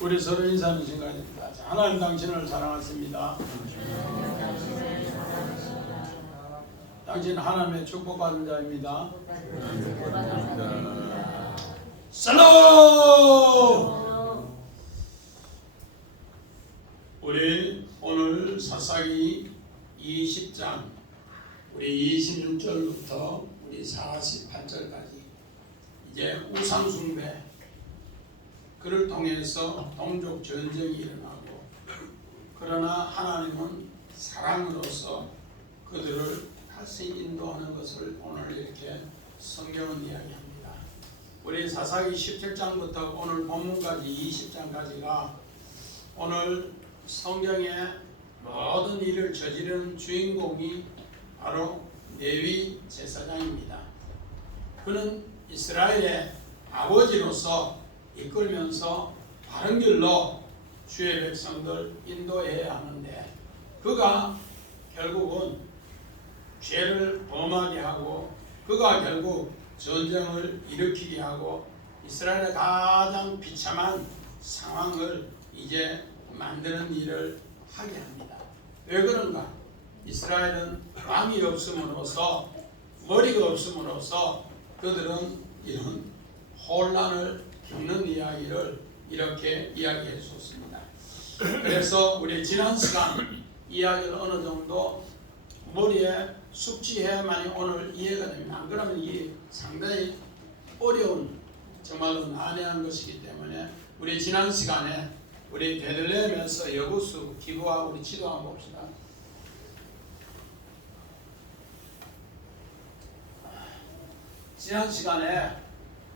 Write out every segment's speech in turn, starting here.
우리 서로 인사하는 시간입니다. 하나님 당신을 사랑하십니다. 당신 하나님의 축복받은 자입니다. 살롬! 우리 오늘 사사기 20장 우리 26절부터 우리 48절까지 이제 우상숭배 그를 통해서 동족 전쟁이 일어나고, 그러나 하나님은 사랑으로서 그들을 다시 인도하는 것을 오늘 이렇게 성경은 이야기합니다. 우리 사사기 17장부터 오늘 본문까지 20장까지가 오늘 성경의 모든 일을 저지르는 주인공이 바로 레위 제사장입니다. 그는 이스라엘의 아버지로서 이끌면서 바른 길로 주의 백성들 인도해야 하는데, 그가 결국은 죄를 범하게 하고 그가 결국 전쟁을 일으키게 하고 이스라엘의 가장 비참한 상황을 이제 만드는 일을 하게 합니다. 왜 그런가? 이스라엘은 왕이 없음으로써, 머리가 없음으로써 그들은 이런 혼란을 겪는 이야기를 이렇게 이야기해 주었습니다. 그래서 우리 지난 시간 이야기를 어느 정도 머리에 숙지해야만이 오늘 이해가 됩니다. 안 그러면 이게 상당히 어려운, 정말로 난해한 것이기 때문에 우리 지난 시간에 우리 베들레헴에서 여구수 기부하고 우리 지도 한번 봅시다. 지난 시간에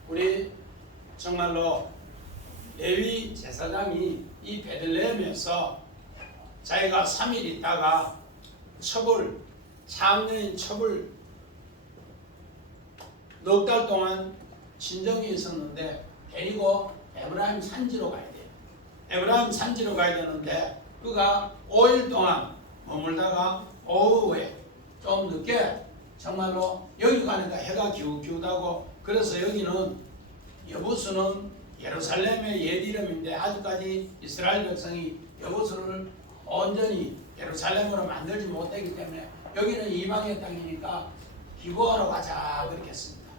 우리 정말로 레위 제사장이 이 베들레헴에서 자기가 3일 있다가 장녀인 첩을 넉 달 동안 친정이 있었는데 데리고 에브라임 산지로 가야 돼요. 에브라임 산지로 가야 되는데 그가 5일 동안 머물다가 오후에 좀 늦게 정말로 여기 가니까 해가 기우기우다고, 그래서 여기는 여부수는 예루살렘의 옛 이름인데 아직까지 이스라엘 백성이 여부수를 온전히 예루살렘으로 만들지 못했기 때문에 여기는 이방의 땅이니까 기부하러 가자 그렇게 했습니다.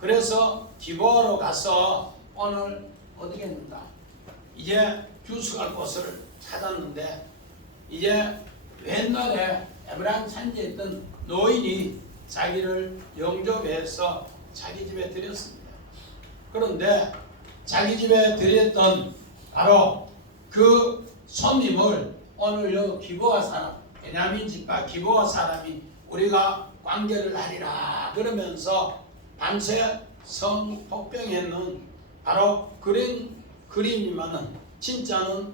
그래서 기부하러 가서 오늘 어떻게 했는가? 이제 주스갈 곳을 찾았는데 이제 옛날에 에브라임 산지에 있던 노인이 자기를 영접해서 자기 집에 들였습니다. 그런데 자기 집에 들였던 바로 그 손님을 오늘 여기 기브아 사람, 베냐민 집과 기브아 사람이 우리가 관계를 하리라 그러면서 밤새 성폭병했는 바로 그런 그림이면은 진짜는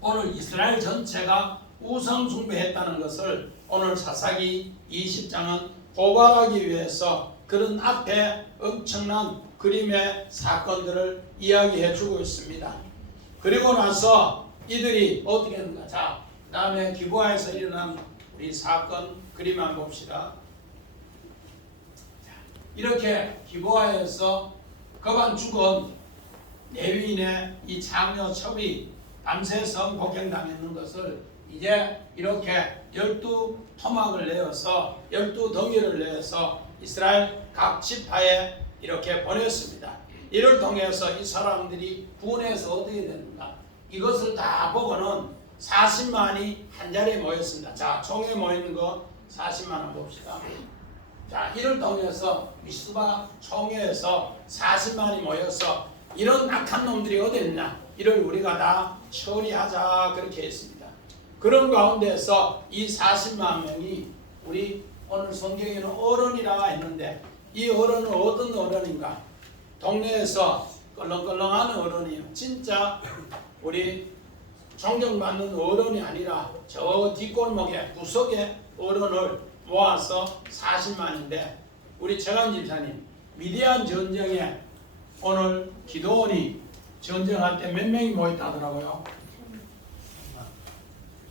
오늘 이스라엘 전체가 우상숭배했다는 것을 오늘 사사기 20장은 고발하기 위해서 그런 앞에 엄청난 그림의 사건들을 이야기해 주고 있습니다. 그리고 나서 이들이 어떻게 했는가? 자, 그 다음에 기브아에서 일어난 우리 사건 그림 한번 봅시다. 이렇게 기브아에서 그간 죽은 레위인의 이 장녀 첩이 밤새 성폭행당했는 것을 이제 이렇게 12토막을 내어서 12덩이를 내어서 이스라엘 각 지파에 이렇게 보냈습니다. 이를 통해서 이 사람들이 분해서 어떻게 됐는가? 이것을 다 보고는 40만이 한 자리에 모였습니다. 자, 총에 모이는 거 40만 봅시다. 자, 이를 통해서 미스바 총회에서 40만이 모여서 이런 악한 놈들이 어디 있냐? 이를 우리가 다 처리하자 그렇게 했습니다. 그런 가운데서 이 40만 명이 우리 오늘 성경에는 어른이라 했는데 이 어른은 어떤 어른인가? 동네에서 껄렁껄렁하는 어른이에요. 진짜 우리 존경받는 어른이 아니라 저 뒷골목에 구석에 어른을 모아서 40만인데 우리 최강 집사님 미디안 전쟁에 오늘 기도원이 전쟁할 때 몇 명이 모였다더라고요.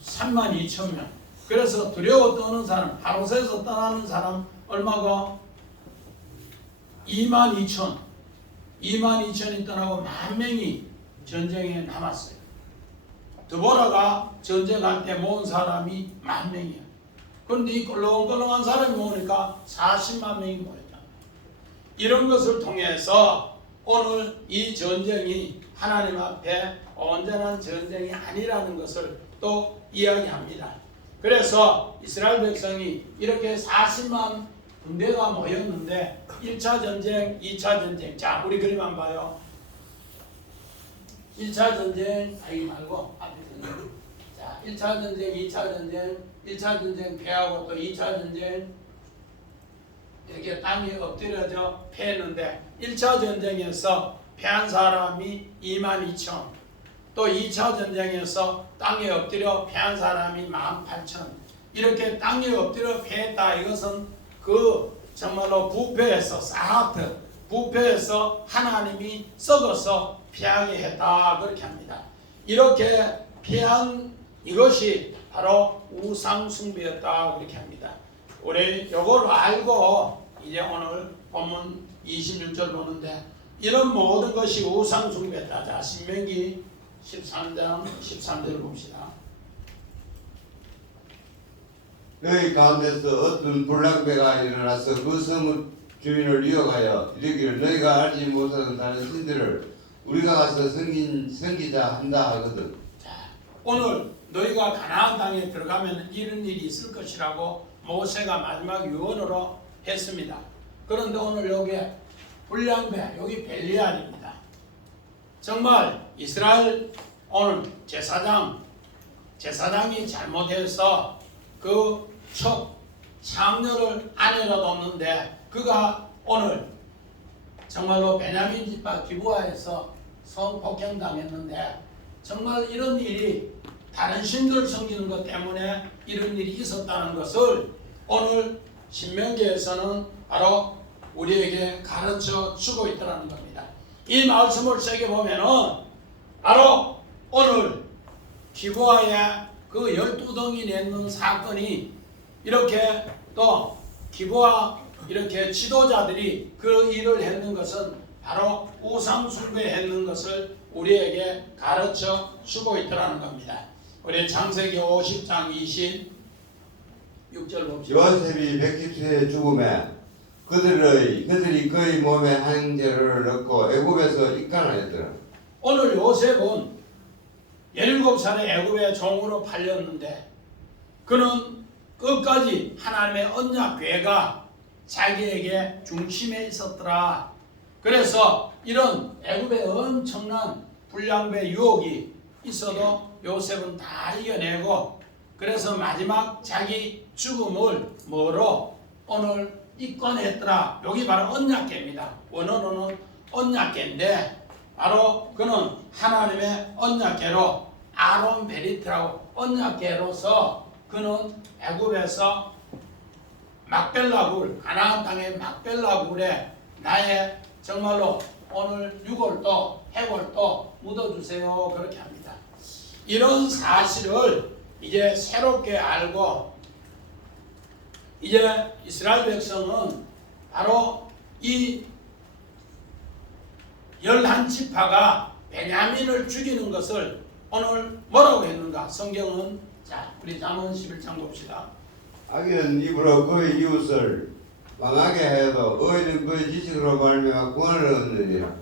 32,000명. 그래서 두려워 떠는 사람, 하루세에서 떠나는 사람 얼마고? 22,000. 22,000이 떠나고 10,000명이 전쟁에 남았어요. 드보라가 전쟁할 때 모은 사람이 10,000명이야. 그런데 이 껄렁껄렁한 사람이 모으니까 40만 명이 모였다. 이런 것을 통해서 오늘 이 전쟁이 하나님 앞에 온전한 전쟁이 아니라는 것을 또 이야기합니다. 그래서 이스라엘 백성이 이렇게 40만 군대가 모였는데 1차 전쟁, 2차 전쟁. 자, 우리 그림 한번 봐요. 1차 전쟁, 아니 말고 앞에 전쟁. 자, 1차 전쟁, 2차 전쟁, 1차 전쟁 패하고 또 2차 전쟁 이렇게 땅이 엎드려져 패했는데 1차 전쟁에서 패한 사람이 22,000, 또 2차 전쟁에서 땅에 엎드려 패한 사람이 18,000. 이렇게 땅에 엎드려 패했다. 이것은 그 정말로 부패해서 사하트, 부패해서 하나님이 썩어서 피하게 했다. 그렇게 합니다. 이렇게 피한 이것이 바로 우상 숭배였다. 그렇게 합니다. 우리 이걸 알고 이제 오늘 본문 26절 보는데 이런 모든 것이 우상 숭배다. 자, 신명기 13장 13절을 봅시다. 너희 가운데서 어떤 불량배가 일어나서 그 성 주인을 유혹하여 이르기를 너희가 알지 못하는 다른 신들을 우리가 가서 섬기자 한다 하거든. 자, 오늘 너희가 가나안 땅에 들어가면 이런 일이 있을 것이라고 모세가 마지막 유언으로 했습니다. 그런데 오늘 여기 불량배, 여기 벨리알입니다. 정말 이스라엘 오늘 제사장이 잘못해서 그 창녀를 아내로 뒀는데 그가 오늘 정말로 베냐민 지파 기브아에서 성폭행 당했는데 정말 이런 일이 다른 신들 섬기는 것 때문에 이런 일이 있었다는 것을 오늘 신명기에서는 바로 우리에게 가르쳐 주고 있다는 겁니다. 이 말씀을 세게 보면은 바로 오늘 기브아의 그 12덩이 냈는 사건이 이렇게 또 기브아 이렇게 지도자들이 그 일을 했는 것은 바로 우상 숭배했는 것을 우리에게 가르쳐 주고 있다는 겁니다. 우리 창세기 50장 26절 봅시다. 요셉이 110세에 죽음에 그들이 그의 몸에 항제를 넣고 애굽에서 입간하였더라. 오늘 요셉은 17살에 애굽의 종으로 팔렸는데 그는 끝까지 하나님의 언약궤가 자기에게 중심에 있었더라. 그래서 이런 애굽의 엄청난 불량배 유혹이 있어도 요셉은 다 이겨내고 그래서 마지막 자기 죽음을 뭐로 오늘 입건했더라. 여기 바로 언약궤입니다. 원어로는 언약궤인데 바로 그는 하나님의 언약궤로 아론 베리트라고 언약궤로서 그는 애굽에서 막벨라굴 가나안 땅의 막벨라굴에 나의 정말로 오늘 유골도 해골도 묻어주세요. 그렇게 합니다. 이런 사실을 이제 새롭게 알고 이제 이스라엘 백성은 바로 이 11지파가 베냐민을 죽이는 것을 오늘 뭐라고 했는가? 성경은 자 우리 잠언 11장 봅시다. 악인은 입으로 그의 이웃을 망하게 해도 의인은 그의 지식으로 말미암아 구원을 얻느니라.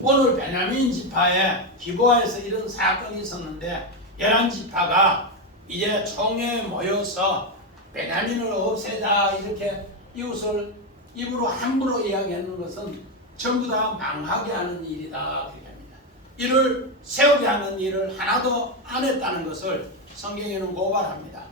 오늘 베냐민 지파에 기브아에서 이런 사건이 있었는데 11지파가 이제 총회에 모여서 베냐민을 없애자 이렇게 이웃을 입으로 함부로 이야기하는 것은 전부 다 망하게 하는 일이다. 그렇게 합니다. 이를 세우게 하는 일을 하나도 안 했다는 것을 성경에는 고발합니다.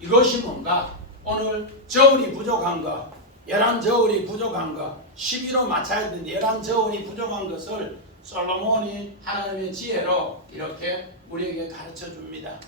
이것이 뭔가? 오늘 저울이 부족한 것, 11저울이 부족한 것, 11호 맞춰야 되는데 11저울이 부족한 것을 솔로몬이 하나님의 지혜로 이렇게 우리에게 가르쳐 줍니다.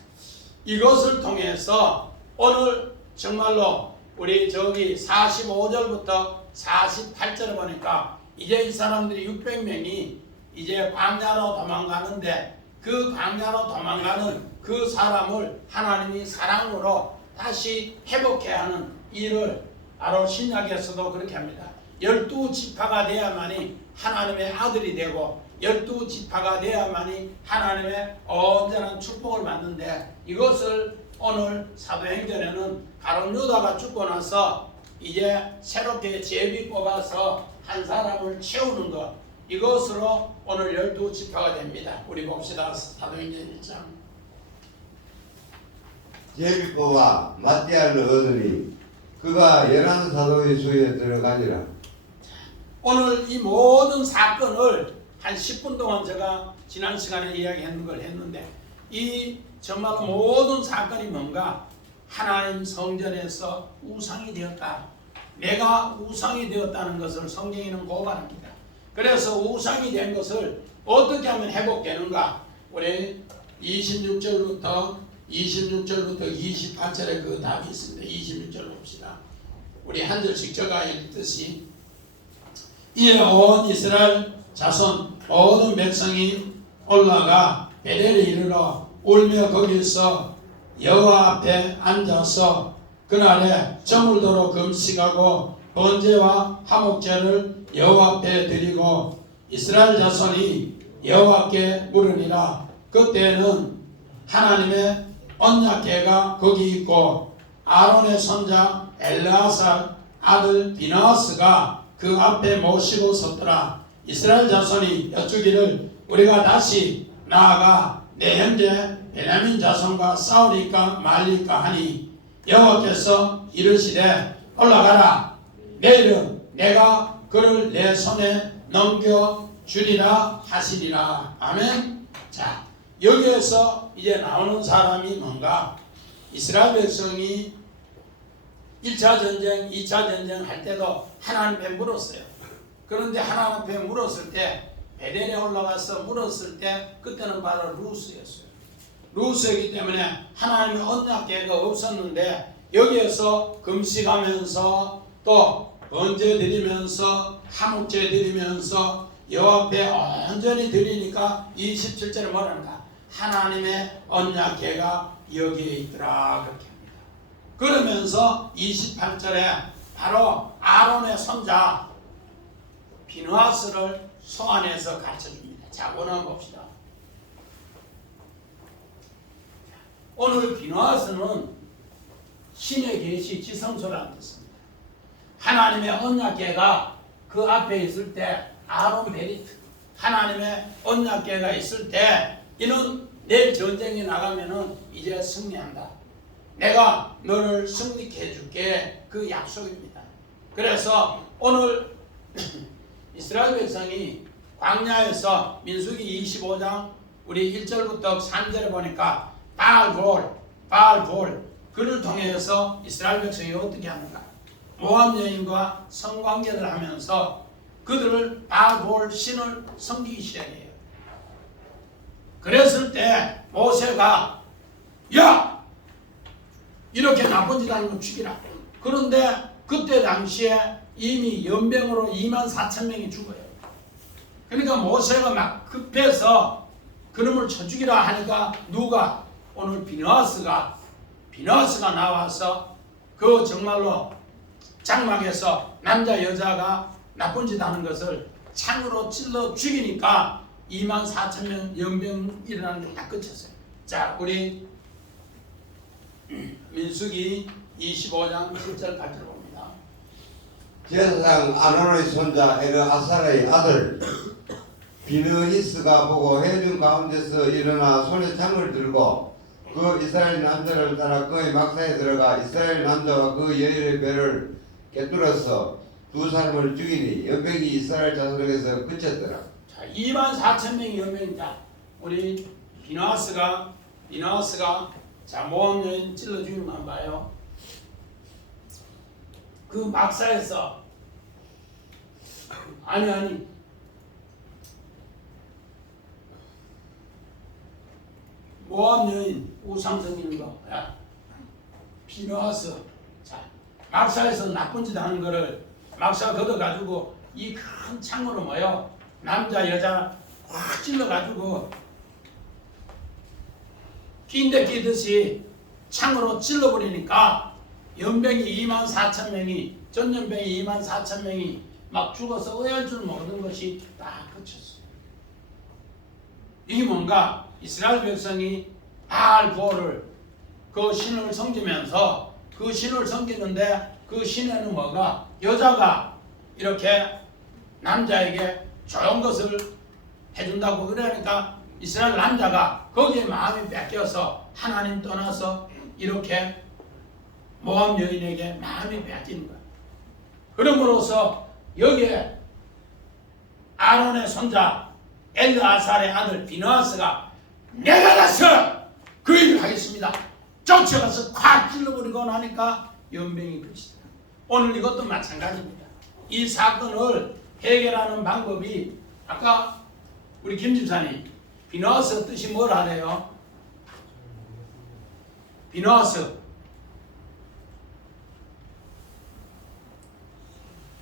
이것을 통해서 오늘 정말로 우리 저기 45절부터 48절을 보니까 이제 이 사람들이 600명이 이제 광야로 도망가는데 그 광야로 도망가는 그 사람을 하나님이 사랑으로 다시 회복해야 하는 일을 바로 신약에서도 그렇게 합니다. 12지파가 돼야만이 하나님의 아들이 되고 12지파가 돼야만이 하나님의 온전한 축복을 받는데, 이것을 오늘 사도행전에는 가룟 유다가 죽고 나서 이제 새롭게 제비 뽑아서 한 사람을 채우는 것, 이것으로 오늘 12지파가 됩니다. 우리 봅시다. 사도행전 1장. 제비뽑아 마띠아를 얻으니 그가 11사도의 수에 들어가니라. 오늘 이 모든 사건을 한 10분 동안 제가 지난 시간에 이야기했는 걸 했는데, 이 정말 모든 사건이 뭔가 하나님 성전에서 우상이 되었다. 내가 우상이 되었다는 것을 성경에는 고발합니다. 그래서 우상이 된 것을 어떻게 하면 회복되는가? 우리 26절부터 28절에 그 답이 있습니다. 26절 봅시다. 우리 한 절씩 적어 읽듯이, 이에 온 이스라엘 자손 모든 백성이 올라가 베델에 이르러 울며 거기서 여호와 앞에 앉아서 그날에 저물도록 금식하고 번제와 화목제를 여호와 앞에 드리고 이스라엘 자손이 여호와께 물으니라. 그때는 하나님의 언약궤가 거기 있고 아론의 손자 엘르아살 아들 비나스가 그 앞에 모시고 섰더라. 이스라엘 자손이 여쭈기를 우리가 다시 나아가 내 형제 베냐민 자손과 싸우리까 말리까 하니 여호와께서 이르시되 올라가라. 내일은 내가 그를 내 손에 넘겨주리라 하시리라. 아멘. 자, 여기에서 이제 나오는 사람이 뭔가, 이스라엘 백성이 1차 전쟁, 2차 전쟁 할 때도 하나님 앞에 물었어요. 그런데 하나님 앞에 물었을 때, 베델에 올라가서 물었을 때 그때는 바로 루스였어요. 루스이기 때문에 하나님의 언약궤가 없었는데, 여기에서 금식하면서 또 번제 드리면서 화목제 드리면서 여호와 앞에 온전히 드리니까 27절에 뭐라는가? 하나님의 언약궤가 여기에 있더라, 그렇게 합니다. 그러면서 28절에 바로 아론의 손자 비느하스를 소환해서 가르쳐줍니다. 자, 오늘 한번 봅시다. 오늘 비느하스는 신의 계시 지성소라는 뜻입니다. 하나님의 언약궤가 그 앞에 있을 때, 아론 베리트, 하나님의 언약궤가 있을 때, 이는 내일 전쟁에 나가면은 이제 승리한다. 내가 너를 승리케 해줄게. 그 약속입니다. 그래서 오늘 이스라엘 백성이 광야에서 민수기 25장 우리 1절부터 3절에 보니까 바알볼 그를 통해서 이스라엘 백성이 어떻게 하는가? 모압 여인과 성관계를 하면서 그들을 바알볼 신을 섬기기 시작해요. 그랬을 때 모세가 야! 이렇게 나쁜 짓 하는 건 죽이라. 그런데 그때 당시에 이미 연병으로 24,000명이 죽어요. 그러니까 모세가 막 급해서 그놈을 쳐 죽이라 하니까 누가? 오늘 비느하스가 나와서 그 정말로 장막에서 남자 여자가 나쁜 짓 하는 것을 창으로 찔러 죽이니까 24,000명 연병 일어나는 게 다 끝쳤어요. 자, 우리 민수기 25장 7절 8절 봅니다. 제사장 아론의 손자 엘르아살의 아들 비느히스가 보고 회중 가운데서 일어나 손에 창을 들고 그 이스라엘 남자를 따라 그의 막사에 들어가 이스라엘 남자와 그 여인의 배를 꿰뚫어서 두 사람을 죽이니 연병이 이스라엘 자손에게서 그쳤더라. 자, 24,000명이 연병이다. 우리 비느하스가 자, 모압 여인 찔러 죽이는 거 봐요. 그 막사에서 아니 모압 여인 우상 섬기는 거, 야, 비느하스. 자, 막사에서 나쁜 짓 하는 거를 막사 걷어가지고 이 큰 창으로 뭐요? 남자 여자 확 찔러가지고 낀데 끼듯이 창으로 찔러버리니까 연병이 24,000명이 전연병이 24,000명이 막 죽어서 어할 줄 모르는 것이 딱 그쳤어요. 이게 뭔가 이스라엘 백성이 바알고를 그 신을 섬기면서 그 신을 섬기는데 그 신에는 뭐가 여자가 이렇게 남자에게 좋은 것을 해준다고 그러니까 이스라엘 남자가 거기에 마음이 뺏겨서 하나님 떠나서 이렇게 모함 여인에게 마음이 뺏기는 거야. 그러므로서 여기에 아론의 손자 엘르아살의 아들 비느하스가 내가 가서 그 일을 하겠습니다. 쫓아가서 콱 찔러버리고 나니까 연병이 끝이다. 오늘 이것도 마찬가지입니다. 이 사건을 해결하는 방법이 아까 우리 김 집사님 비느하스 뜻이 뭐라래요? 비느하스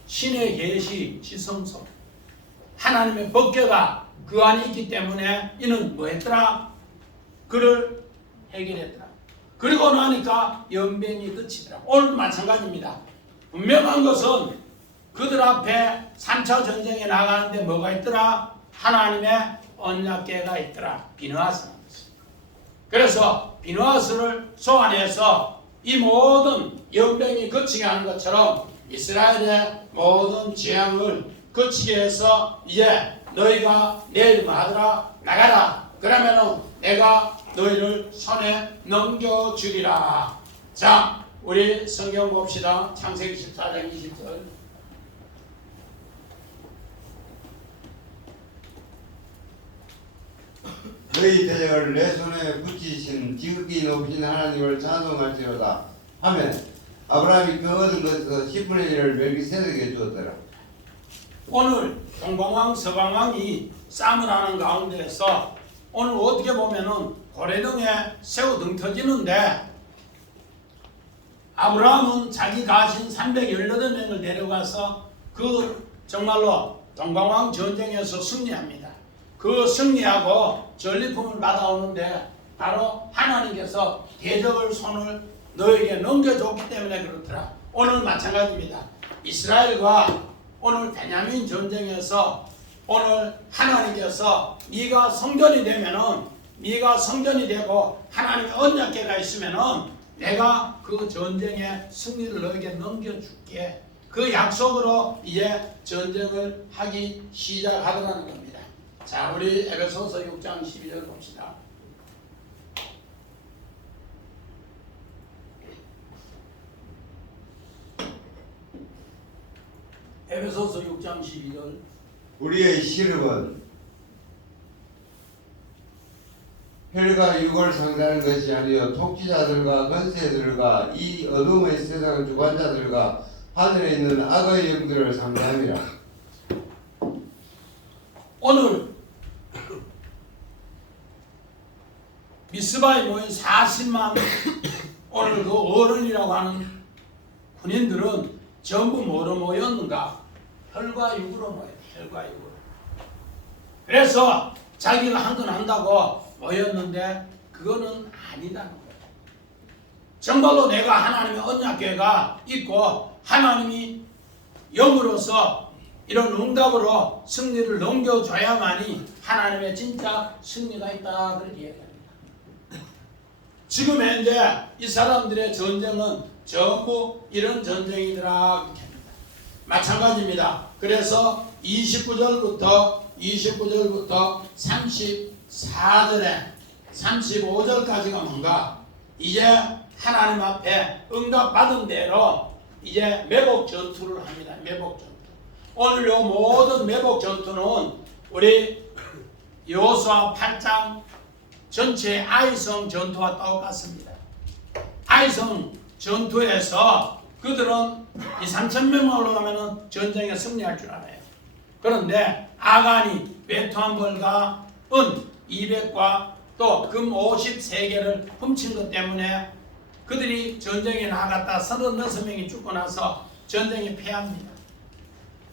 신의 계시 지성소 하나님의 법궤가 그 안에 있기 때문에 이는 뭐 했더라? 그를 해결했더라. 그리고 나니까 연병이 끝이더라. 오늘도 마찬가지입니다. 분명한 것은 그들 앞에 3차 전쟁에 나가는데 뭐가 있더라? 하나님의 언약궤가 있더라. 비느하스는 것입니다. 그래서 비느하스를 소환해서 이 모든 연병이 그치게 하는 것처럼 이스라엘의 모든 재앙을 그치게 해서 이제 너희가 내일 뭐하더라? 나가라. 그러면은 내가 너희를 손에 넘겨주리라. 자, 우리 성경 봅시다. 창세기 14장 20절. 너희 대적을 내 손에 붙이신 지극히 높으신 하나님을 찬송할지로다 하면 아브라함이 그 얻은 것에서 10분의 1을 멜기세덱에게 주었더라. 오늘 동방왕 서방왕이 싸움을 하는 가운데에서 오늘 어떻게 보면은 고래등에 새우 등 터지는데 아브라함은 자기 가신 318명을 데려가서 그 정말로 동방왕 전쟁에서 승리합니다. 그 승리하고 전리품을 받아오는데 바로 하나님께서 대적을 손을 너에게 넘겨줬기 때문에 그렇더라. 오늘 마찬가지입니다. 이스라엘과 오늘 베냐민 전쟁에서 오늘 하나님께서 네가 성전이 되면은 네가 성전이 되고 하나님의 언약궤가 있으면은 내가 그 전쟁의 승리를 너에게 넘겨줄게. 그 약속으로 이제 전쟁을 하기 시작하더라는 겁니다. 자, 우리 에베소서 6장 12절 봅시다. 에베소서 6장 12절. 우리의 시름은 혈과 육을 상대하는 것이 아니요 통치자들과 권세들과 이 어둠의 세상 주관자들과 하늘에 있는 악의 영들을 상대함이라. 오늘 미스바에 모인 40만 오늘 그 어른이라고 하는 군인들은 전부 뭐로 모였는가? 혈과 육으로 모였다. 혈과 육으로. 그래서 자기가 한 건 한다고 모였는데 그거는 아니다는 거예요. 정말로 내가 하나님의 언약궤가 있고 하나님이 영으로서 이런 응답으로 승리를 넘겨줘야만이 하나님의 진짜 승리가 있다 그렇게 얘기합니다. 지금 현재 이 사람들의 전쟁은 전부 이런 전쟁이더라 그렇게 합니다. 마찬가지입니다. 그래서 29절부터 34절에 35절까지가 뭔가 이제 하나님 앞에 응답받은 대로 이제 매복 전투를 합니다. 매복 전투. 오늘 요 모든 매복 전투는 우리 여호수아 8장 전체 아이성 전투와 똑같습니다. 아이성 전투에서 그들은 2,3,000명만 올라가면 전쟁에 승리할 줄 알아요. 그런데 아간이 베트함벌과 은 200과 또 금 53개를 훔친 것 때문에 그들이 전쟁에 나갔다 36명이 죽고 나서 전쟁에 패합니다.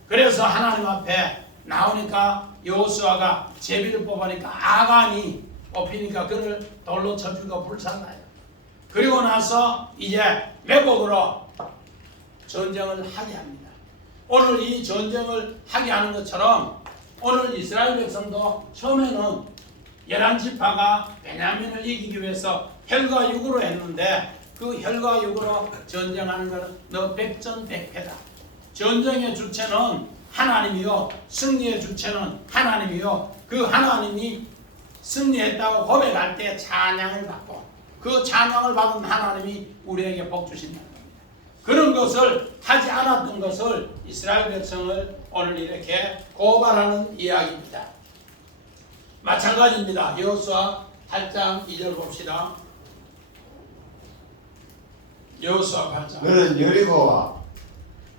그래서 하나님 앞에 나오니까 여호수아가 제비를 뽑으니까 아간이 뽑히니까 그를 돌로 쳐주고 불살라요. 그리고 나서 이제 매복으로 전쟁을 하게 합니다. 오늘 이 전쟁을 하게 하는 것처럼 오늘 이스라엘 백성도 처음에는 11지파가 베냐민을 이기기 위해서 혈과 육으로 했는데 그 혈과 육으로 전쟁하는 것은 너 백전백패다. 전쟁의 주체는 하나님이요, 승리의 주체는 하나님이요, 그 하나님이 승리했다고 고백할 때 찬양을 받고 그 찬양을 받은 하나님이 우리에게 복 주신다는 겁니다. 그런 것을 하지 않았던 것을 이스라엘 백성을 오늘 이렇게 고발하는 이야기입니다. 마찬가지입니다. 여호수아 8장 2절 봅시다. 여호수아 8장. 너는 여리고와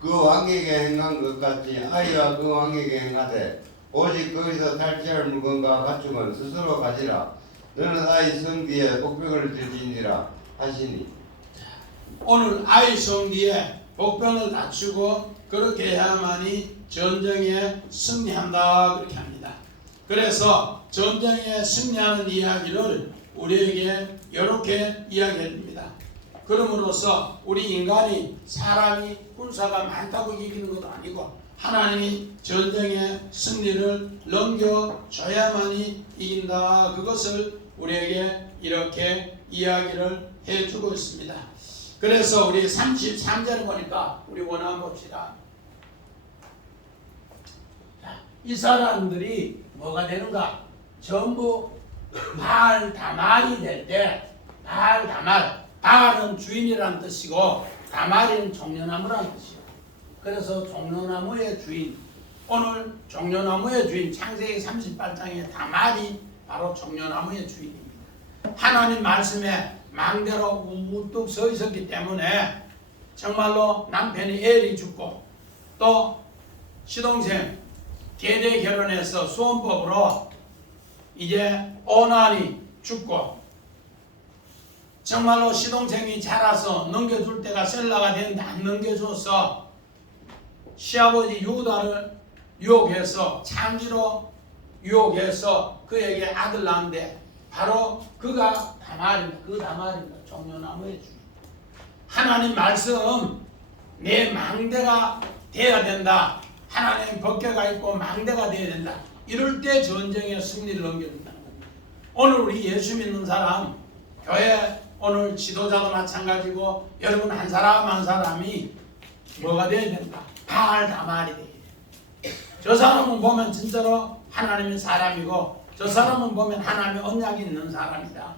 그 왕에게 행한 것 같이 아이와 그 왕에게 행하되 오직 거기서 탈취할 물건과 가축은 스스로 가지라. 너는 아이 성 뒤에 복병을 들지니라 하시니. 오늘 아이 성 뒤에 복병을 갖추고 그렇게 해야만이 전쟁에 승리한다 그렇게 합니다. 그래서 전쟁에 승리하는 이야기를 우리에게 이렇게 이야기합니다. 그럼으로써 우리 인간이 사람이 군사가 많다고 이기는 것도 아니고 하나님이 전쟁의 승리를 넘겨줘야만이 이긴다. 그것을 우리에게 이렇게 이야기를 해주고 있습니다. 그래서 우리 33절을 보니까 우리 원한 봅시다. 이 사람들이 뭐가 되는가? 전부 바알 다말이 될 때, 바알 다말, 바알은 주인이라는 뜻이고 다말이는 종려나무라는 뜻이에요. 그래서 종려나무의 주인, 오늘 종려나무의 주인, 창세기 38장의 다말이 바로 종려나무의 주인입니다. 하나님 말씀에 망대로 우뚝 서 있었기 때문에 정말로 남편이 엘이 죽고 또 시동생 계대 결혼해서 수원법으로 이제 오난이 죽고 정말로 시동생이 자라서 넘겨줄 때가 셀라가 되는데 안 넘겨줘서 시아버지 유다를 유혹해서 창기로 유혹해서 그에게 아들 낳은데 바로 그가 다말입니다. 그 다말입니다. 종려나무의 주. 하나님 말씀 내 망대가 되어야 된다. 하나님 법궤가 있고 망대가 되어야 된다. 이럴 때 전쟁의 승리를 넘겨준다는 겁니다. 오늘 우리 예수 믿는 사람, 교회 오늘 지도자도 마찬가지고 여러분 한 사람 한 사람이 뭐가 되어야 된다. 바알 다말이 되어야 돼. 저 사람은 보면 진짜로 하나님의 사람이고 저 사람은 보면 하나님의 언약이 있는 사람이다.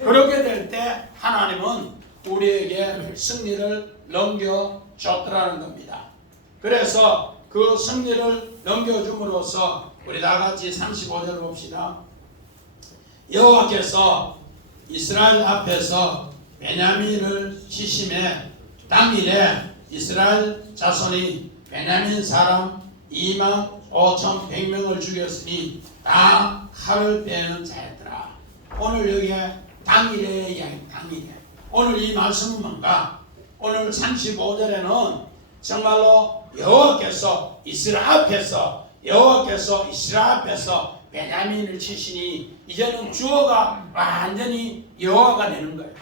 그렇게 될 때 하나님은 우리에게 승리를 넘겨줬더라는 겁니다. 그래서 그 승리를 넘겨줌으로써 우리 다같이 35절 봅시다. 여호와께서 이스라엘 앞에서 베냐민을 치심에 당일에 이스라엘 자손이 베냐민 사람 25,100명을 죽였으니 다 칼을 빼는 자였더라. 오늘 여기에 당일의 이야기, 당일에. 오늘 이 말씀은 뭔가? 오늘 35절에는 정말로 여호와께서 이스라엘 앞에서 베냐민을 치시니 이제는 주어가 완전히 여호와가 되는 거예요.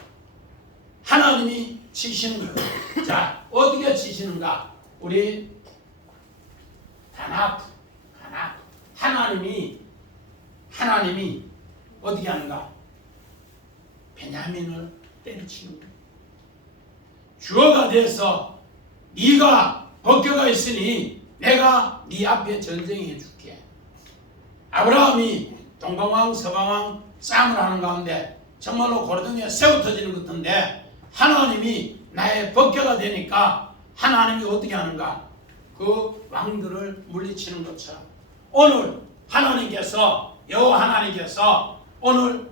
하나님이 치시는 거예요. 자, 어떻게 치시는가? 우리 다낙 하나님이 어떻게 하는가? 베냐민을 때려치는 거예요. 주어가 돼서 네가 법궤가 있으니 내가 네 앞에 전쟁해 줄게. 아브라함이 동방왕 서방왕 싸움을 하는 가운데 정말로 고려등에 새우 터지는 것 같은데 하나님이 나의 법궤가 되니까 하나님이 어떻게 하는가? 그 왕들을 물리치는 것처럼 오늘 하나님께서 여호와 하나님께서 오늘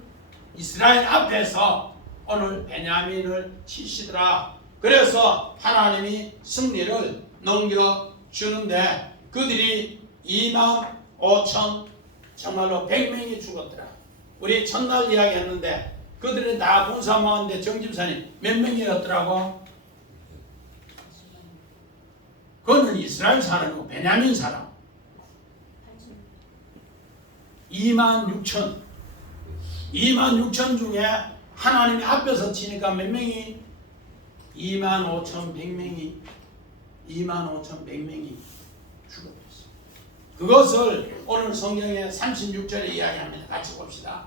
이스라엘 앞에서 오늘 베냐민을 치시더라. 그래서 하나님이 승리를 넘겨주는데 그들이 25,000 정말로 100명이 죽었더라. 우리 첫날 이야기했는데 그들이 다 군사 모았는데 정집사님 몇 명이었더라고? 그거는 이스라엘 사람이고 베냐민 사람 26,000 중에 하나님이 앞에서 치니까 몇 명이? 25,100명이 25,100명이 죽어버렸어요. 그것을 오늘 성경의 36절에 이야기합니다. 같이 봅시다.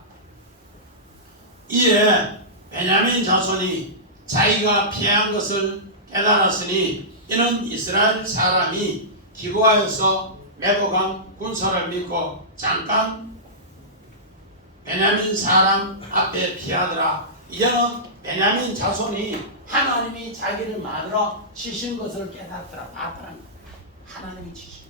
이에 베냐민 자손이 자기가 피한 것을 깨달았으니 이는 이스라엘 사람이 기고하여서 메고간 군사를 믿고 잠깐 베냐민 사람 앞에 피하더라. 이제는 베냐민 자손이 하나님이 자기를 만들어 치신 것을 깨닫더라. 봤더라. 하나님이 치신 것.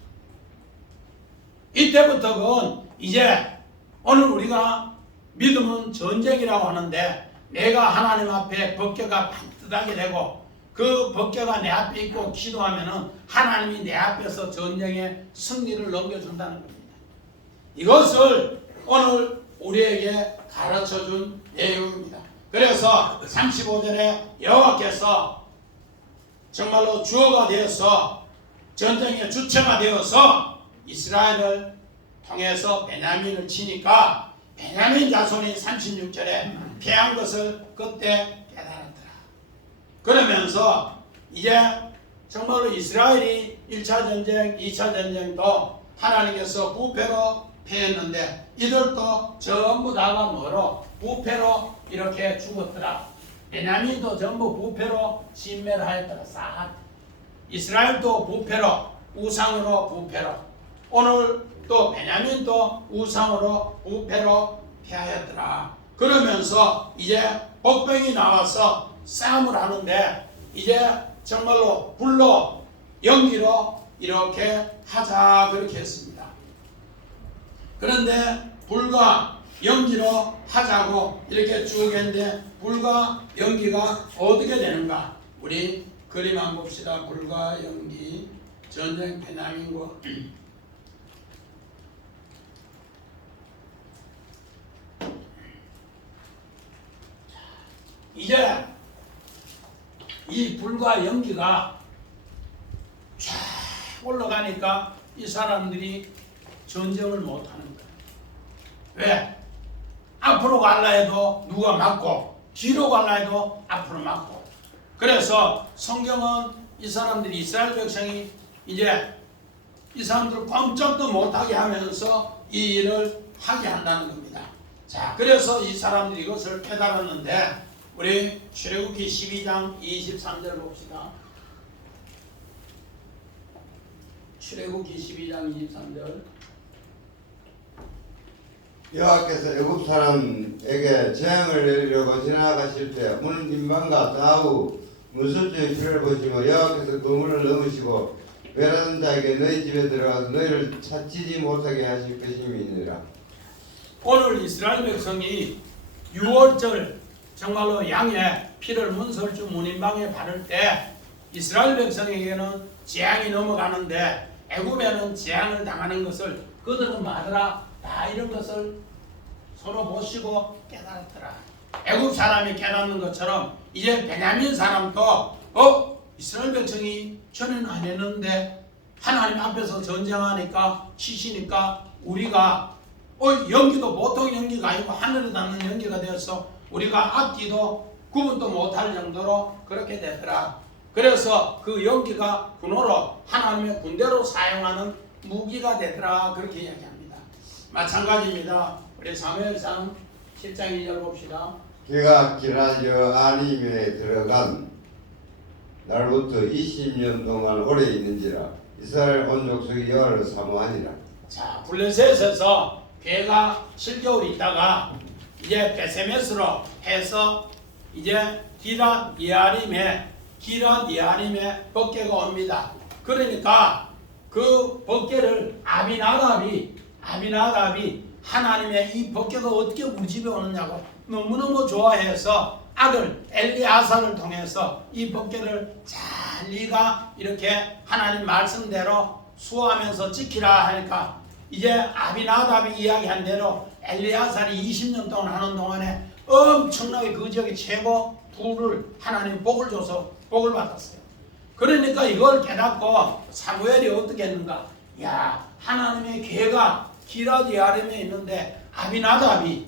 이때부터 그건 이제 오늘 우리가 믿음은 전쟁이라고 하는데 내가 하나님 앞에 법궤가 반듯하게 되고 그 법궤가 내 앞에 있고 기도하면은 하나님이 내 앞에서 전쟁의 승리를 넘겨준다는 겁니다. 이것을 오늘 우리에게 가르쳐준 내용입니다. 그래서 35절에 여호와께서 정말로 주어가 되어서 전쟁의 주체가 되어서 이스라엘을 통해서 베냐민을 치니까 베냐민 자손이 36절에 피한 것을 그때 깨달았더라. 그러면서 이제 정말로 이스라엘이 1차 전쟁, 2차 전쟁도 하나님께서 부패로 패했는데 이들도 전부 다가 뭐로 부패로 이렇게 죽었더라. 베냐민도 전부 부패로 진멸을 하였더라. 싹. 이스라엘도 부패로, 우상으로 부패로, 오늘 또 베냐민도 우상으로 부패로 패하였더라. 그러면서 이제 복병이 나와서 싸움을 하는데 이제 정말로 불로 연기로 이렇게 하자 그렇게 했습니다. 그런데 불과 연기로 하자고 이렇게 쭉 했는데 불과 연기가 어떻게 되는가? 우리 그림 한번 봅시다. 불과 연기 전쟁 베냐민과 이제 이 불과 연기가 쫙 올라가니까 이 사람들이 전쟁을 못하는 거예요. 왜? 앞으로 갈라 해도 누가 막고 뒤로 갈라 해도 앞으로 막고. 그래서 성경은 이 사람들이 이스라엘 백성이 이제 이 사람들을 꼼짝도 못하게 하면서 이 일을 하게 한다는 겁니다. 자, 그래서 이 사람들이 이것을 깨달았는데 우리 출애굽기 12장 23절 봅시다. 출애굽기 12장 23절. 여호와께서 애굽 사람에게 재앙을 내리려고 지나가실 때 문 인방과 좌우 문설주의 피를 보시고 여호와께서 그 문을 넘으시고 외라는 자에게 너희 집에 들어가서 너희를 찾지 못하게 하실 것임이니라. 오늘 이스라엘 백성이 6월절 정말로 양의 피를 문설주 문인방에 바를 때 이스라엘 백성에게는 재앙이 넘어가는데 애굽에는 재앙을 당하는 것을 그들은 마더라 다 이런 것을 서로 보시고 깨달았더라. 애굽 사람이 깨닫는 것처럼 이제 베냐민 사람도 이스라엘 백성이 전에는 안 했는데 하나님 앞에서 전쟁하니까 치시니까 우리가 연기도 보통 연기가 아니고 하늘에 닿는 연기가 되어서 우리가 앞뒤도 구분도 못할 정도로 그렇게 되더라. 그래서 그 연기가 군호로 하나님의 군대로 사용하는 무기가 되더라. 그렇게 이야기합니다. 마찬가지입니다. 우리 사무엘상 7장 2절 봅시다. 그가 기라여 아님에 들어간 날부터 20년 동안 오래 있는지라 이스라엘 온 족속이 여호와를 사모하니라. 자, 블레셋에서 괴가 7개월 있다가 이제 베세메스로 해서 이제 기랏 예아림에 법궤가 옵니다. 그러니까 그 법궤를 아비나답이 하나님의 이 법궤가 어떻게 우리 집에 오느냐고 너무너무 좋아해서 아들 엘리아사를 통해서 이 법궤를 잘 네가 이렇게 하나님 말씀대로 수호하면서 지키라 하니까 이제 아비나답이 이야기한 대로 엘리아살이 20년 동안 하는 동안에 엄청나게 그 지역의 최고 부를 하나님 복을 줘서 복을 받았어요. 그러니까 이걸 깨닫고 사무엘이 어떻게 했는가? 야, 하나님의 괴가 기랏 예아림에 있는데 아비나답이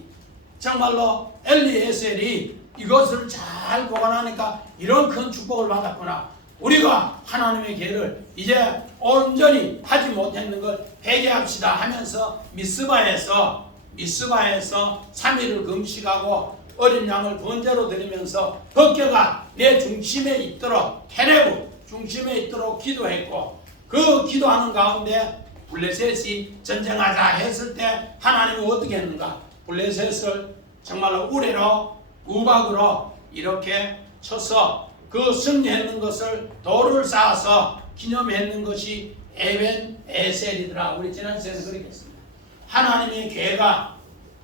정말로 엘리에셀이 이것을 잘 보관하니까 이런 큰 축복을 받았구나. 우리가 하나님의 계를 이제 온전히 하지 못했는 걸 회개합시다 하면서 미스바에서 3일을 금식하고 어린 양을 번제로 드리면서 법궤가 내 중심에 있도록 케레브 중심에 있도록 기도했고, 그 기도하는 가운데 블레셋이 전쟁하자 했을 때 하나님은 어떻게 했는가? 블레셋을 정말로 우레로 우박으로 이렇게 쳐서 그 승리했는 것을 돌을 쌓아서 기념했는 것이 에벤 에셀이더라. 우리 지난 시간에 그렇게 했습니다. 하나님의 계가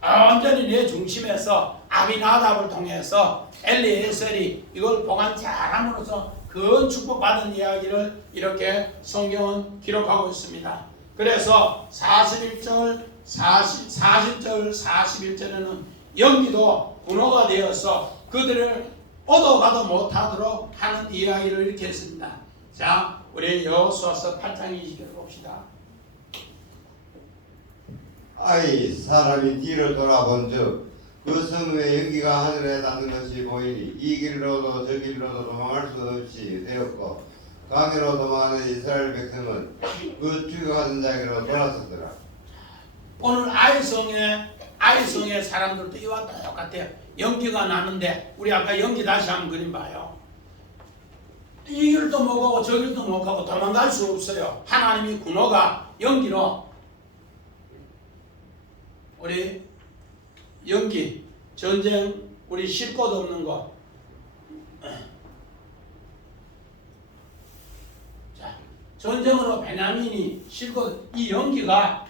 완전히 내 중심에서 아비나답을 통해서 엘리에셀이 이걸 보관 잘함으로써 큰 축복받은 이야기를 이렇게 성경은 기록하고 있습니다. 그래서 40절 41절에는 영기도 분노가 되어서 그들을 얻어가도 못하도록 하는 이야기를 이렇게 했습니다. 자, 우리 여호수아서 8장 20절 봅시다. 아이 사람이 뒤로 돌아본즉 그 성의 연기가 하늘에 닿는 것이 보이니 이 길로도 저 길로도 도망할 수 없이 되었고 강으로 도망하는 이스라엘 백성은 그 죽어가던 자기로 돌아섰더라. 오늘 아이성의 사람들도 이와 똑같아요. 연기가 나는데 우리 아까 연기 다시 한번 그림 봐요. 이 길도 못 가고 저 길도 못 가고 도망갈 수 없어요. 하나님이 군호가 연기로 우리 연기 전쟁 우리 쉴 곳 없는 거. 자, 전쟁으로 베냐민이 쉴 곳 이 연기가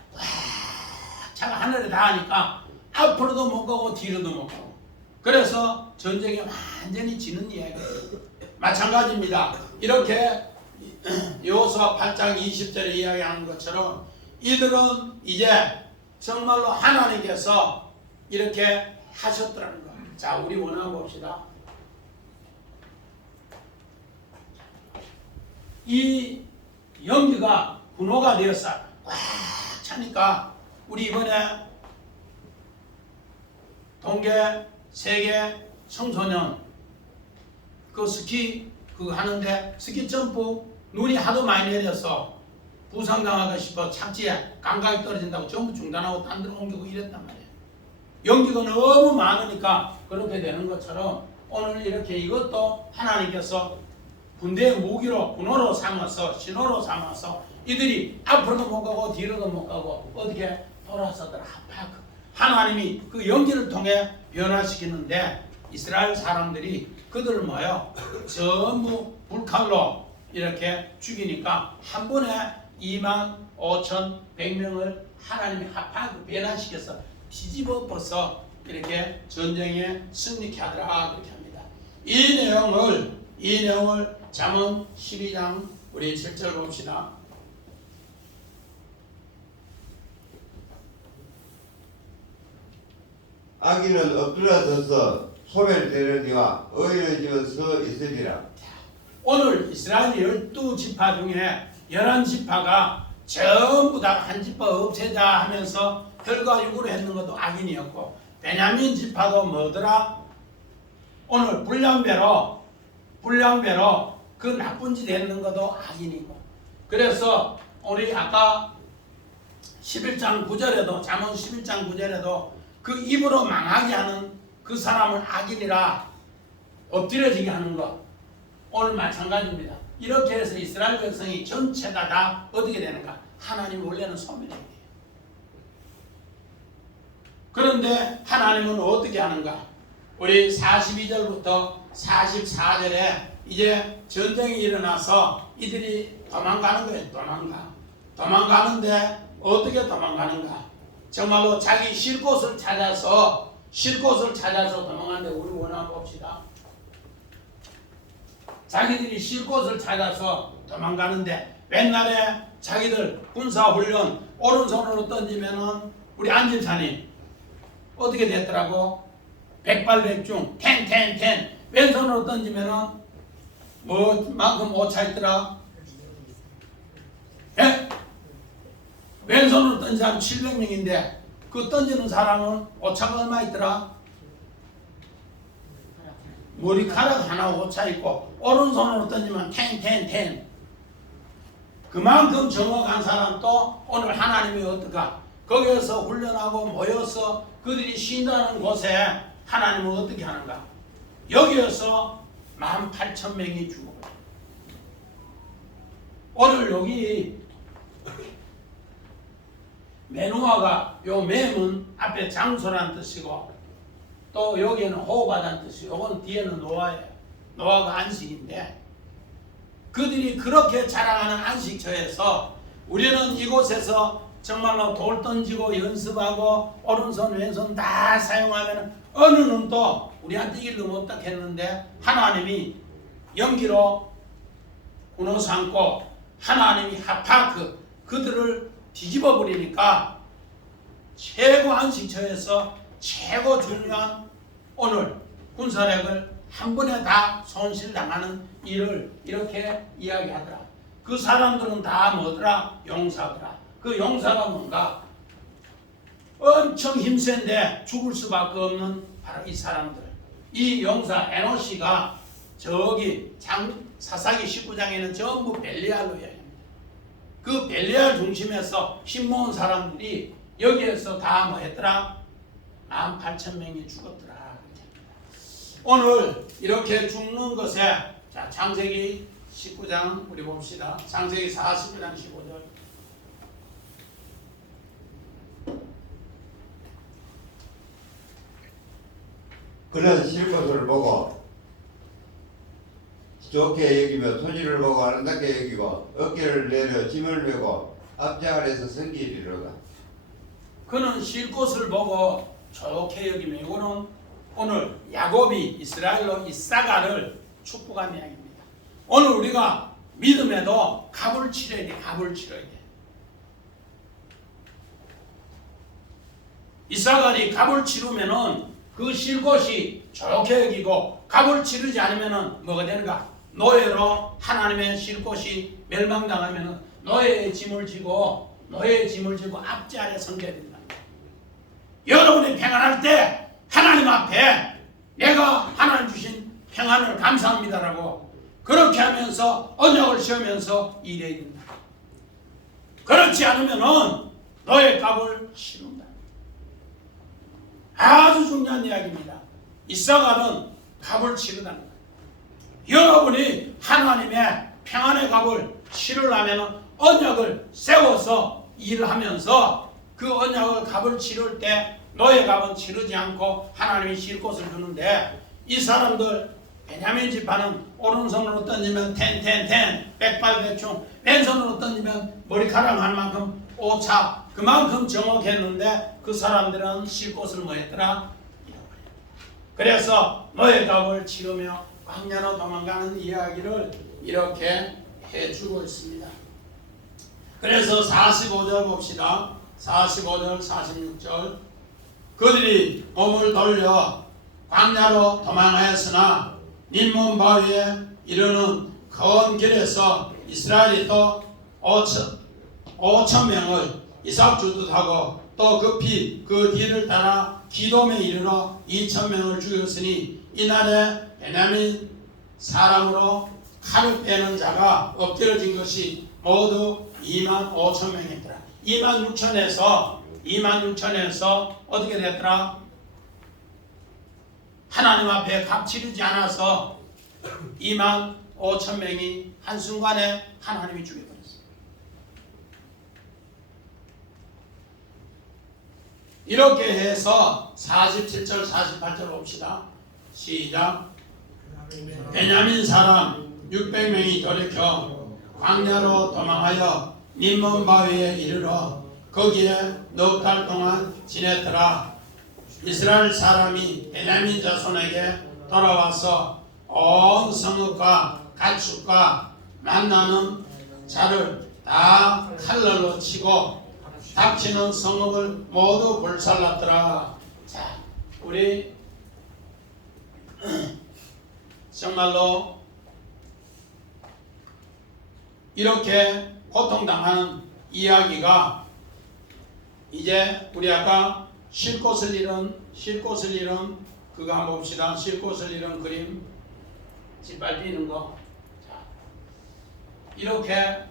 차가 하늘에 닿으니까 앞으로도 못 가고 뒤로도 못 가고, 그래서 전쟁이 완전히 지는 이야기예요. 마찬가지입니다. 이렇게 여호수아 8장 20절에 이야기하는 것처럼 이들은 이제 정말로 하나님께서 이렇게 하셨더라는 거예요. 자, 우리 원화 봅시다. 이 연기가 분호가 되었어. 꽉 차니까 우리 이번에 동계 세계 청소년 그 스키 그거 하는데 스키 점프 눈이 하도 많이 내려서 부상당하고 싶어 착지에 감각이 떨어진다고 전부 중단하고 딴 데로 옮기고 이랬단 말이에요. 연기가 너무 많으니까 그렇게 되는 것처럼 오늘 이렇게 이것도 하나님께서 군대의 무기로 군호로 삼아서 신호로 삼아서 이들이 앞으로도 못 가고 뒤로도 못 가고 어떻게 돌아서더라. 하나님이 그 연기를 통해 변화시키는데 이스라엘 사람들이 그들을 뭐요? 전부 불칼로 이렇게 죽이니까 한 번에 25,100명을 하나님이 합하고 변화시켜서 뒤집어 엎어서 이렇게 전쟁에 승리케 하더라 그렇게 합니다. 이 내용을 잠언 12장 우리 7절 봅시다. 악인은 엎드러져서 소멸되려니와 의인의 집은 서 있으리라. 오늘 이스라엘 12지파 중에 11지파가 전부 다 한 지파 없애자 하면서 혈과 육으로 했는 것도 악인이었고, 베냐민 지파도 뭐더라? 오늘 불량배로 그 나쁜 짓 했는 것도 악인이고, 그래서 우리 아까 11장 9절에도 잠언 11장 9절에도 그 입으로 망하게 하는 그 사람을 악인이라 엎드려지게 하는 것 오늘 마찬가지입니다. 이렇게 해서 이스라엘 백성이 전체가 다 어떻게 되는가? 하나님 원래는 소멸이에요. 그런데 하나님은 어떻게 하는가? 우리 42절부터 44절에 이제 전쟁이 일어나서 이들이 도망가는 거예요. 도망가는데 어떻게 도망가는가? 정말로 자기 쉴 곳을 찾아서 도망가는데 우리 원한 봅시다. 자기들이 쉴 곳을 찾아서 도망가는데 옛날에 자기들 군사훈련 오른손으로 던지면은 우리 안진찬이 어떻게 됐더라고? 백발백중 텐 왼손으로 던지면은 뭐만큼 오차 있더라? 예? 왼손으로 던진 사람 700명인데 그 던지는 사람은 오차가 얼마 있더라? 머리카락 하나 오차 있고 오른손으로 던지면 탱탱탱. 그만큼 정확한 사람도 오늘 하나님이 어떨까? 거기에서 훈련하고 모여서 그들이 쉰다는 곳에 하나님은 어떻게 하는가? 여기에서 18,000명이 죽어요. 오늘 여기 메노아가 요 맴은 앞에 장소란 뜻이고 또 여기에는 호흡하다는 뜻이고 요건 뒤에는 노아예요. 노아가 안식인데 그들이 그렇게 자랑하는 안식처에서 우리는 이곳에서 정말로 돌 던지고 연습하고 오른손 왼손 다 사용하면 어느 놈도 우리한테 일도 못다 했는데 하나님이 연기로 군호 삼고 하나님이 하파크 그들을 뒤집어 버리니까 최고 안식처에서 최고 중요한 오늘 군사력을 한 번에 다 손실당하는 일을 이렇게 이야기하더라. 그 사람들은 다 뭐더라? 용사더라. 그 용사가 뭔가? 엄청 힘센데 죽을 수밖에 없는 바로 이 사람들. 이 용사 에노시가 저기 사사기 19장에는 전부 벨리알로 이야기합니다. 그 벨리알 중심에서 힘 모은 사람들이 여기에서 다 뭐 했더라? 18,000명이 죽었더라. 오늘 이렇게 죽는 것에 자 창세기 19장 우리 봅시다. 창세기 49장 15절. 그는 쉴 것을 보고 좋게 여기며 토지를 보고 아름답게 여기고 어깨를 내려 짐을 메고 앞자갈에서 성기이르로다. 그는 쉴 곳을 보고 좋게 여기며 이거는 오늘 야곱이 이스라엘로 이사가를 축복한 이야기입니다. 오늘 우리가 믿음에도 값을 치러야 돼. 값을 치러야 돼. 이사가리 값을 치르면은 그 쉴 곳이 좋게 여기고 값을 치르지 않으면은 뭐가 되는가? 노예로 하나님의 쉴 곳이 멸망당하면은 노예의 짐을 지고 앞지 아래 섬겨야 된다. 여러분이 평안할 때 하나님 앞에 내가 하나님 주신 평안을 감사합니다라고 그렇게 하면서 언약을 세우면서 일해야 된다. 그렇지 않으면은 너의 값을 치른다. 아주 중요한 이야기입니다. 이사가는 값을 치르다는 거예요. 여러분이 하나님의 평안의 값을 치르려면 언약을 세워서 일을 하면서 그 언약을 값을 치를 때 너의 값은 치르지 않고 하나님이 쉴 곳을 주는데 이 사람들 베냐민 지파는 오른손으로 던지면 텐텐텐 백발백중 왼손으로 던지면 머리카락 한 만큼 오차 그만큼 정확했는데 그 사람들은 쉴 곳을 뭐 했더라? 그래서 너의 값을 치르며 광야로 도망가는 이야기를 이렇게 해주고 있습니다. 그래서 45절 봅시다. 45절 46절 그들이 몸을 돌려 광야로 도망하였으나 림몬 바위에 이르는 큰 길에서 이스라엘이 또 5,000명을 이삭 주듯 하고 또 급히 그 뒤를 따라 기돔에 이르러 2,000명을 죽였으니 이날에 베냐민 사람으로 칼을 빼는 자가 엎드려진 것이 모두 25,000명이더라. 26,000에서 어떻게 됐더라? 하나님 앞에 값 치르지 않아서 25,000명이 한순간에 하나님이 죽여버렸어요. 이렇게 해서 47절 48절 봅시다. 시작. 베냐민 사람 600명이 돌이켜 광야로 도망하여 림몬 바위에 이르러 거기에 넉 달 동안 지냈더라. 이스라엘 사람이 베냐민 자손에게 돌아와서 온 성읍과 가축과 만나는 자를 다 칼날로 치고 닥치는 성읍을 모두 불살랐더라. 자, 우리 정말로 이렇게 고통당하는 이야기가 이제 우리 아까 쉴 곳을 잃은 그거 한번 봅시다. 쉴 곳을 잃은 그림, 짓밟히는 거. 자, 이렇게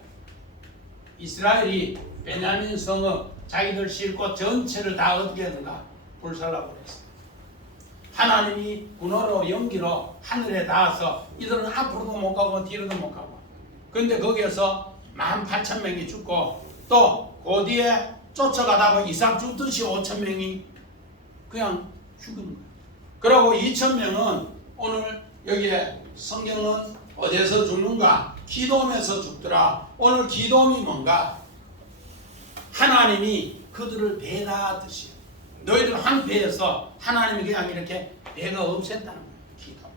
이스라엘이 베냐민 성읍 자기들 쉴 곳 전체를 다 어떻게 했는가? 불살라버렸어요. 하나님이 군호로 연기로 하늘에 닿아서 이들은 앞으로도 못 가고 뒤로도 못 가고, 그런데 거기에서 18,000명이 죽고 또 그 뒤에 쫓아가다가 이삭 죽듯이 5,000명이 그냥 죽은 거예요. 그리고 2,000명은 오늘 여기에 성경은 어디에서 죽는가? 기돔에서 죽더라. 오늘 기돔이 뭔가? 하나님이 그들을 배다하듯이 너희들 한 배에서 하나님이 그냥 이렇게 배가 없앴다는 거예요. 기돔.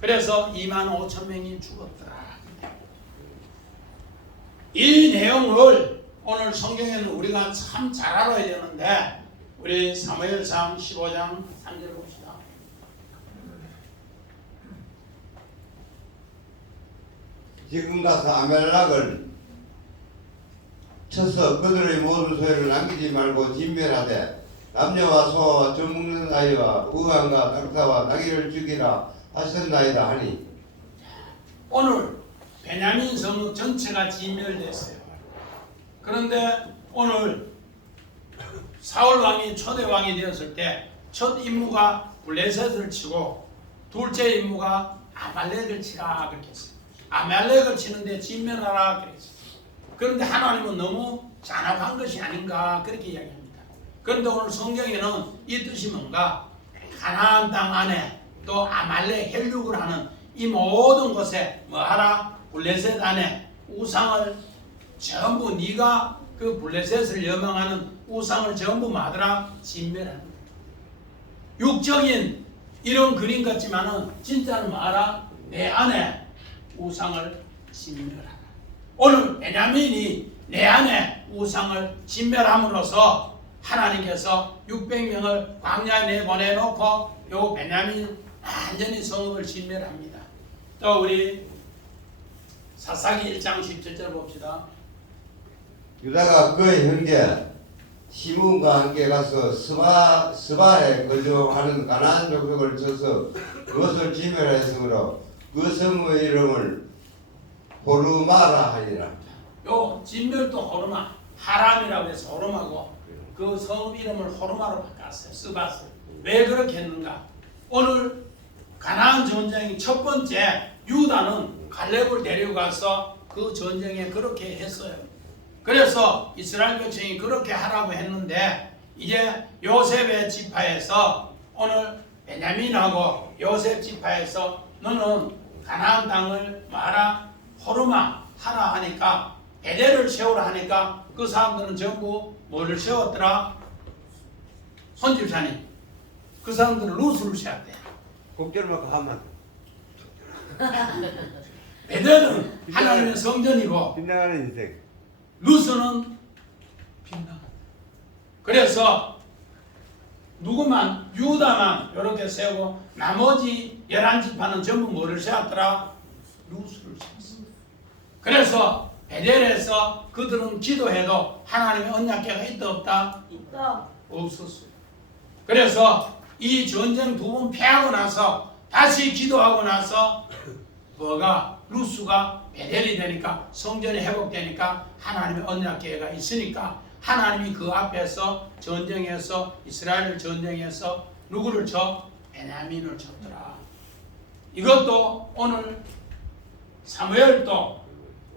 그래서 25,000명이 죽었더라. 이 내용을 오늘 성경에는 우리가 참 잘 알아야 되는데, 우리 사무엘상 15장 3절 봅시다. 지금 가서 아멜락을 쳐서 그들의 모든 소유를 남기지 말고 진멸하되 남녀와 소와 젖먹는 아이와 우왕과 낙타와 나귀를 죽이라 하셨나이다 하니, 오늘 베냐민 성읍 전체가 진멸됐어요. 그런데 오늘 사울 왕이 초대 왕이 되었을 때 첫 임무가 블레셋을 치고 둘째 임무가 아말렉을 치라 그렇게 했어요. 아말렉을 치는데 진멸하라 그랬어요. 그런데 하나님은 너무 잔악한 것이 아닌가 그렇게 이야기합니다. 그런데 오늘 성경에는 이 뜻이 뭔가? 가나안 땅 안에 또 아말렉 헬육을 하는 이 모든 곳에 뭐하라? 블레셋 안에 우상을 전부, 네가 그 블레셋을 여망하는 우상을 전부 마더라? 진멸하는 거예요. 육적인 이런 그림 같지만은 진짜는 뭐하라? 내 안에 우상을 진멸하라. 오늘 베냐민이 내 안에 우상을 진멸함으로써 하나님께서 600명을 광야에 내보내놓고 요 베냐민 완전히 성읍을 진멸합니다. 또 우리 사사기 1장 17절 봅시다. 유다가 그의 형제 시므온과 함께 가서 스바에 거주하는 가나안 족속을 쳐서 그것을 진멸하였으므로 그 성의 이름을 호르마라 하니라. 요 진멸도 호르마, 하람이라고 해서 호르마고 그 성읍 이름을 호르마로 바꿨어요. 스바스. 왜 그렇게 했는가? 오늘 가나안 전쟁이 첫 번째 유다는 갈렙을 데려가서 그 전쟁에 그렇게 했어요. 그래서 이스라엘 백성이 그렇게 하라고 했는데, 이제 요셉의 지파에서 오늘 베냐민하고 요셉 지파에서 너는 가나안 땅을 말아 호르마 하라 하니까, 베델을 세우라 하니까 그 사람들은 전부 뭐를 세웠더라? 손집사님, 그 사람들은 루스를 세웠대. 곡절만 가만. 베델은 하나님의 성전이고 빗나가는 인생. 루스는 빗나간다. 그래서 누구만 유다만 이렇게 세우고 나머지 11지파는 전부 뭐를 세웠더라? 루스를 세웠습니다. 그래서 베델에서 그들은 기도해도 하나님의 언약궤가 있다 없다? 있다. 없었어요. 그래서 이 전쟁 두 번 패하고 나서 다시 기도하고 나서 뭐가 루스가 베델이 되니까 성전이 회복되니까 하나님의 언약궤가 있으니까 하나님이 그 앞에서 전쟁에서 이스라엘 전쟁에서 누구를 쳐? 베냐민을 쳤더라. 이것도 오늘 사무엘도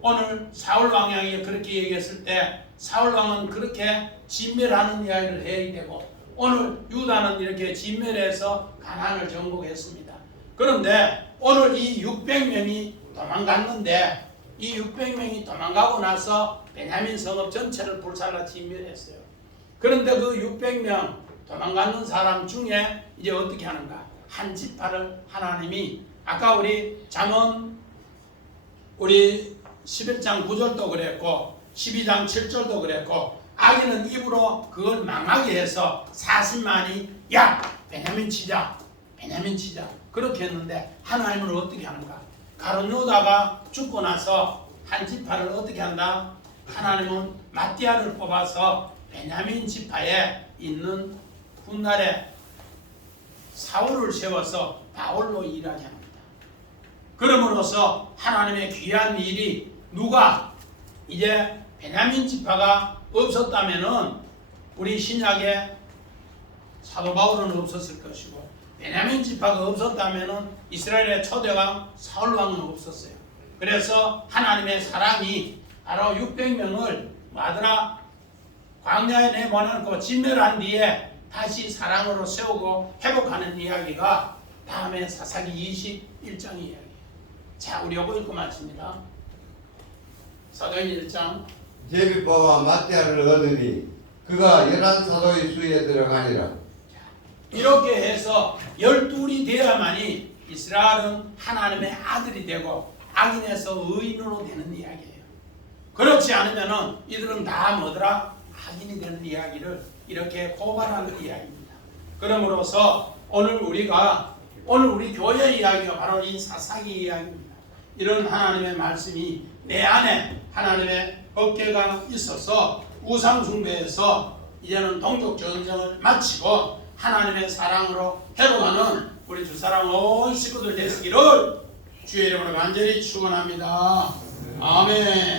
오늘 사울 왕이 그렇게 얘기했을 때 사울 왕은 그렇게 진멸하는 이야기를 해야 되고, 오늘 유다는 이렇게 진멸해서 가나안을 정복했습니다. 그런데 오늘 이 600명이 도망갔는데, 이 600명이 도망가고 나서 베냐민 성읍 전체를 불살라 진멸했어요. 그런데 그 600명 도망가는 사람 중에 이제 어떻게 하는가? 한 지파를 하나님이, 아까 우리 잠언 우리 11장 9절도 그랬고 12장 7절도 그랬고, 악인은 입으로 그걸 망하게 해서 40만이 야 베냐민 치자, 베냐민 치자 그렇게 했는데, 하나님은 어떻게 하는가? 가룟 유다가 죽고 나서 한 지파를 어떻게 한다? 하나님은 마띠아를 뽑아서 베냐민 지파에 있는 훗날에 사울을 세워서 바울로 일하게 합니다. 그럼으로써 하나님의 귀한 일이 누가 이제 베냐민 지파가 없었다면은 우리 신약에 사도 바울은 없었을 것이고 베냐민 지파가 없었다면은 이스라엘의 초대왕 사울 왕은 없었어요. 그래서 하나님의 사랑이 바로 600명을 마드라 광야에 내보내고 진멸한 뒤에 다시 사랑으로 세우고 회복하는 이야기가 다음에 사사기 21장 이야기예요. 자, 우리 요거 읽고 마칩니다. 사도행 1장. 제비바와 마띠아를 얻으니 그가 11사도의 수에 들어가니라. 이렇게 해서 12이 되어야만이 이스라엘은 하나님의 아들이 되고 악인에서 의인으로 되는 이야기예요. 그렇지 않으면은 이들은 다 뭐더라? 악인이 되는 이야기를 이렇게 고발하는 이야기입니다. 그러므로서 오늘 우리 교회 이야기가 바로 이 사사기 이야기입니다. 이런 하나님의 말씀이 내 안에 하나님의 법궤가 있어서 우상 숭배에서 이제는 동족 전쟁을 마치고 하나님의 사랑으로 회복하는 우리 두 사람 온 식구들 되시기를 주의 이름으로 간절히 축원합니다. 아멘.